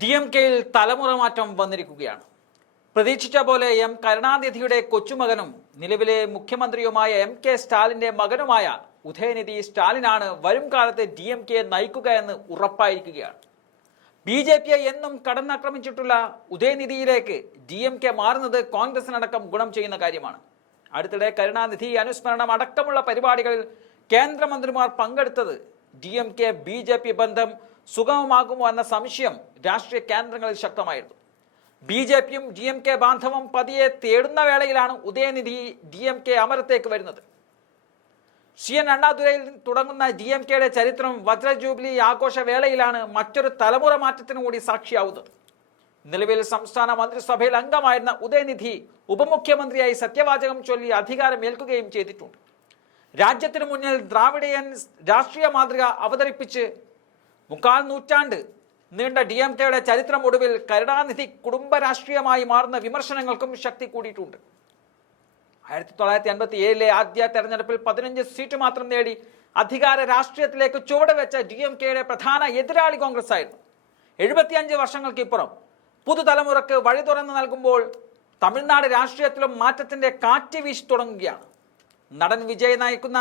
D M കെയിൽ തലമുറ മാറ്റം വന്നിരിക്കുകയാണ്. പ്രതീക്ഷിച്ച പോലെ എം കരുണാനിധിയുടെ കൊച്ചുമകനും നിലവിലെ മുഖ്യമന്ത്രിയുമായ എം കെ സ്റ്റാലിന്റെ മകനുമായ ഉദയനിധി സ്റ്റാലിനാണ് വരും കാലത്ത് ഡി എം കെ നയിക്കുക എന്ന് ഉറപ്പായിരിക്കുകയാണ്. ബി ജെ പിയെ എന്നും കടന്നാക്രമിച്ചിട്ടുള്ള ഉദയനിധിയിലേക്ക് ഡി എം കെ മാറുന്നത് കോൺഗ്രസിനടക്കം ഗുണം ചെയ്യുന്ന കാര്യമാണ്. അടുത്തിടെ കരുണാനിധി അനുസ്മരണം അടക്കമുള്ള പരിപാടികളിൽ കേന്ദ്രമന്ത്രിമാർ പങ്കെടുത്തത് D M K B J P ബന്ധം സുഗമമാകുമോ എന്ന സംശയം രാഷ്ട്രീയ കേന്ദ്രങ്ങളിൽ ശക്തമായിരുന്നു. ബി ജെ പിയും ഡി എം കെ ബാന്ധവം പതിയെ തേടുന്ന വേളയിലാണ് ഉദയനിധി ഡി എം കെ അമരത്തേക്ക് വരുന്നത്. സി എൻ അണ്ണാദുരയിൽ തുടങ്ങുന്ന ഡി എം കെയുടെ ചരിത്രം വജ്ര ജൂബിലി ആഘോഷ വേളയിലാണ് മറ്റൊരു തലമുറ മാറ്റത്തിനു കൂടി സാക്ഷിയാവുന്നത്. നിലവിൽ സംസ്ഥാന മന്ത്രിസഭയിൽ അംഗമായിരുന്ന ഉദയനിധി ഉപമുഖ്യമന്ത്രിയായി സത്യവാചകം ചൊല്ലി അധികാരമേൽക്കുകയും ചെയ്തിട്ടുണ്ട്. രാജ്യത്തിനു മുന്നിൽ ദ്രാവിഡയൻ രാഷ്ട്രീയ മാതൃക അവതരിപ്പിച്ച് മുക്കാൽ നൂറ്റാണ്ട് നീണ്ട ഡി എം കെയുടെ ചരിത്രം ഒടുവിൽ കരുണാനിധി കുടുംബ രാഷ്ട്രീയമായി മാറുന്ന വിമർശനങ്ങൾക്കും ശക്തി കൂടിയിട്ടുണ്ട്. ആയിരത്തി തൊള്ളായിരത്തി അൻപത്തി ഏഴിലെ ആദ്യ തെരഞ്ഞെടുപ്പിൽ പതിനഞ്ച് സീറ്റ് മാത്രം നേടി അധികാര രാഷ്ട്രീയത്തിലേക്ക് ചുവടുവെച്ച ഡി എം കെയുടെ പ്രധാന എതിരാളി കോൺഗ്രസ് ആയിരുന്നു എഴുപത്തിയഞ്ച് വർഷങ്ങൾക്കിപ്പുറം പുതുതലമുറക്ക് വഴി തുറന്നു നൽകുമ്പോൾ തമിഴ്നാട് രാഷ്ട്രീയത്തിലും മാറ്റത്തിന്റെ കാറ്റ് വീശി തുടങ്ങുകയാണ്. നടൻ വിജയ് നയിക്കുന്ന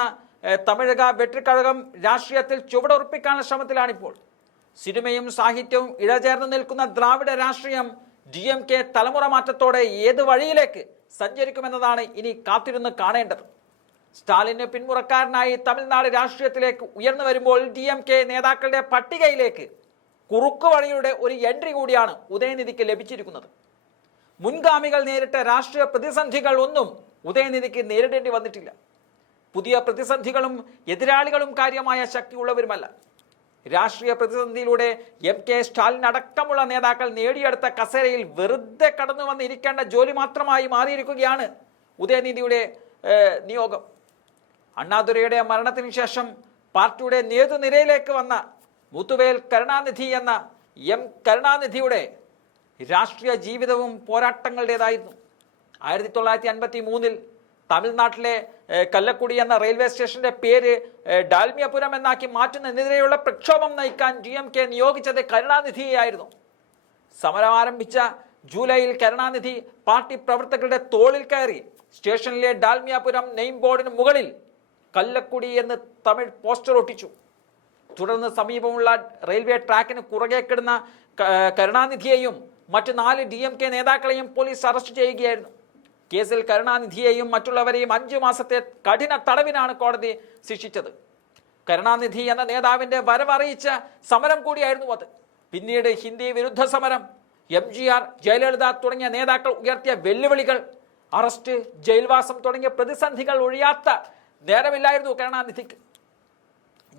തമിഴക വെട്ടിക്കഴകം രാഷ്ട്രീയത്തിൽ ചുവടുറപ്പിക്കാനുള്ള ശ്രമത്തിലാണിപ്പോൾ. സിനിമയും സാഹിത്യവും ഇഴചേർന്ന് നിൽക്കുന്ന ദ്രാവിഡ രാഷ്ട്രീയം ഡി എം കെ തലമുറ മാറ്റത്തോടെ ഏത് വഴിയിലേക്ക് സഞ്ചരിക്കുമെന്നതാണ് ഇനി കാത്തിരുന്ന് കാണേണ്ടത്. സ്റ്റാലിന് പിന്മുറക്കാരനായി തമിഴ്നാട് രാഷ്ട്രീയത്തിലേക്ക് ഉയർന്നു വരുമ്പോൾ ഡി എം കെ നേതാക്കളുടെ പട്ടികയിലേക്ക് കുറുക്കു വഴിയുടെ ഒരു എൻട്രി കൂടിയാണ് ഉദയനിധിക്ക് ലഭിച്ചിരിക്കുന്നത്. മുൻഗാമികൾ നേരിട്ട രാഷ്ട്രീയ പ്രതിസന്ധികൾ ഒന്നും ഉദയനിധിക്ക് നേരിടേണ്ടി വന്നിട്ടില്ല. പുതിയ പ്രതിസന്ധികളും എതിരാളികളും കാര്യമായ ശക്തിയുള്ളവരുമല്ല. രാഷ്ട്രീയ പ്രതിസന്ധിയിലൂടെ എം കെ സ്റ്റാലിൻ അടക്കമുള്ള നേതാക്കൾ നേടിയെടുത്ത കസേരയിൽ വെറുതെ കടന്നു വന്നിരിക്കേണ്ട ജോലി മാത്രമായി മാറിയിരിക്കുകയാണ് ഉദയനിധിയുടെ നിയോഗം. അണ്ണാദുരയുടെ മരണത്തിന് ശേഷം പാർട്ടിയുടെ നേതൃനിരയിലേക്ക് വന്ന മുത്തുവേൽ കരുണാനിധി എന്ന എം കരുണാനിധിയുടെ രാഷ്ട്രീയ ജീവിതവും പോരാട്ടങ്ങളുടേതായിരുന്നു. ആയിരത്തി തൊള്ളായിരത്തി അൻപത്തി മൂന്നിൽ തമിഴ്നാട്ടിലെ കല്ലക്കുടി എന്ന റെയിൽവേ സ്റ്റേഷന്റെ പേര് ഡാൽമിയപുരം എന്നാക്കി മാറ്റുന്നതിനെതിരെയുള്ള പ്രക്ഷോഭം നയിക്കാൻ ഡി എം കെ നിയോഗിച്ചത് കരുണാനിധിയായിരുന്നു സമരം ആരംഭിച്ച ജൂലൈയിൽ കരുണാനിധി പാർട്ടി പ്രവർത്തകരുടെ തോളിൽ കയറി സ്റ്റേഷനിലെ ഡാൽമിയാപുരം നെയിം ബോർഡിന് മുകളിൽ കല്ലക്കുടി എന്ന് തമിഴ് പോസ്റ്റർ ഒട്ടിച്ചു. തുടർന്ന് സമീപമുള്ള റെയിൽവേ ട്രാക്കിന് കുറുകെ കിടന്ന കരുണാനിധിയെയും മറ്റ് നാല് ഡി നേതാക്കളെയും പോലീസ് അറസ്റ്റ് ചെയ്യുകയായിരുന്നു. കേസിൽ കരുണാനിധിയെയും മറ്റുള്ളവരെയും അഞ്ചു മാസത്തെ കഠിന തടവിനാണ് കോടതി ശിക്ഷിച്ചത്. കരുണാനിധി എന്ന നേതാവിന്റെ വരവറിയിച്ച സമരം കൂടിയായിരുന്നു അത്. പിന്നീട് ഹിന്ദി വിരുദ്ധ സമരം എം ജി ആർ ജയലളിത തുടങ്ങിയ നേതാക്കൾ ഉയർത്തിയ വെല്ലുവിളികൾ അറസ്റ്റ് ജയിൽവാസം തുടങ്ങിയ പ്രതിസന്ധികൾ ഒഴിയാത്ത നേരമില്ലായിരുന്നു കരുണാനിധിക്ക്.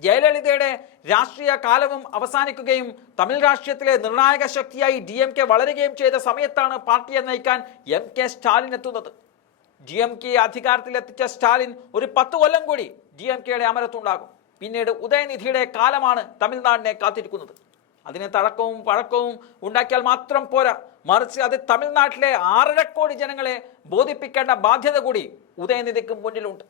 ജയലളിതയുടെ രാഷ്ട്രീയ കാലവും അവസാനിക്കുകയും തമിഴ് രാഷ്ട്രീയത്തിലെ നിർണായക ശക്തിയായി ഡി എം കെ വളരുകയും ചെയ്ത സമയത്താണ് പാർട്ടിയെ നയിക്കാൻ എം കെ സ്റ്റാലിൻ എത്തുന്നത്. ഡി എം കെ അധികാരത്തിലെത്തിച്ച സ്റ്റാലിൻ ഒരു പത്ത് കൊല്ലം കൂടി ഡി എം കെയുടെ അമരത്തുണ്ടാകും. പിന്നീട് ഉദയനിധിയുടെ കാലമാണ് തമിഴ്നാടിനെ കാത്തിരിക്കുന്നത്. അതിന് തഴക്കവും പഴക്കവും ഉണ്ടാക്കിയാൽ മാത്രം പോരാ. മറിച്ച് അത് തമിഴ്നാട്ടിലെ ആറര കോടി ജനങ്ങളെ ബോധിപ്പിക്കേണ്ട ബാധ്യത കൂടി ഉദയനിധിക്ക് മുന്നിലുണ്ട്.